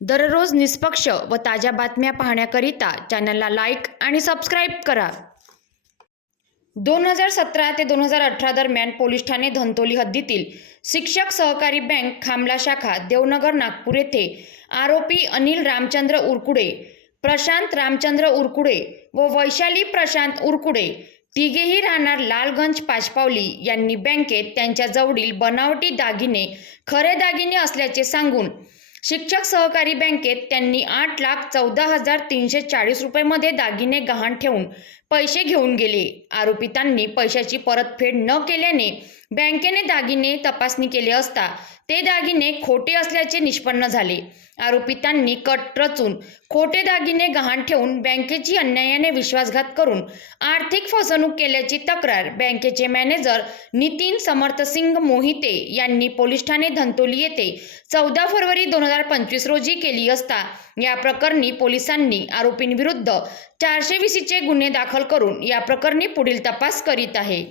दररोज निष्पक्ष व ताज्या बातम्या पाहण्याकरिता चॅनलला लाईक आणि सबस्क्राईब करा. दोन हजार सतरा ते दोन हजार अठरा दरम्यान पोलीस ठाणे धंतोली हद्दीतील शिक्षक सहकारी बँक खामला शाखा देवनगर नागपूर येथे आरोपी अनिल रामचंद्र उरकुडे प्रशांत रामचंद्र उरकुडे व वैशाली प्रशांत उरकुडे तिघेही राहणार लालगंज पाचपावली यांनी बँकेत त्यांच्या जवळील बनावटी दागिने खरे दागिने असल्याचे सांगून शिक्षक सहकारी बँकेत त्यांनी आठ लाख चौदा हजार तीनशे चाळीस रुपयेमध्ये दागिने गहाण ठेवून पैसे घेऊन गेले. आरोपितांनी पैशाची परतफेड न केल्याने बँकेने दागिने तपासणी केली असता ते दागिने खोटे असल्याचे निष्पन्न झाले. आरोपितांनी कट रचून खोटे दागिने गहाण ठेवून बँकेची अन्यायाने विश्वासघात करून आर्थिक फसवणूक केल्याची तक्रार बँकेचे मॅनेजर नितीन समर्थसिंग मोहिते यांनी पोलीस ठाणे धंतोली येथे चौदा फरवरी दोन हजार पंचवीस रोजी केली असता. या प्रकरणी पोलिसांनी आरोपींविरुद्ध चारशे वीसीचे गुन्हे दाखल करून या प्रकरणी पुढील तपास करीत आहे.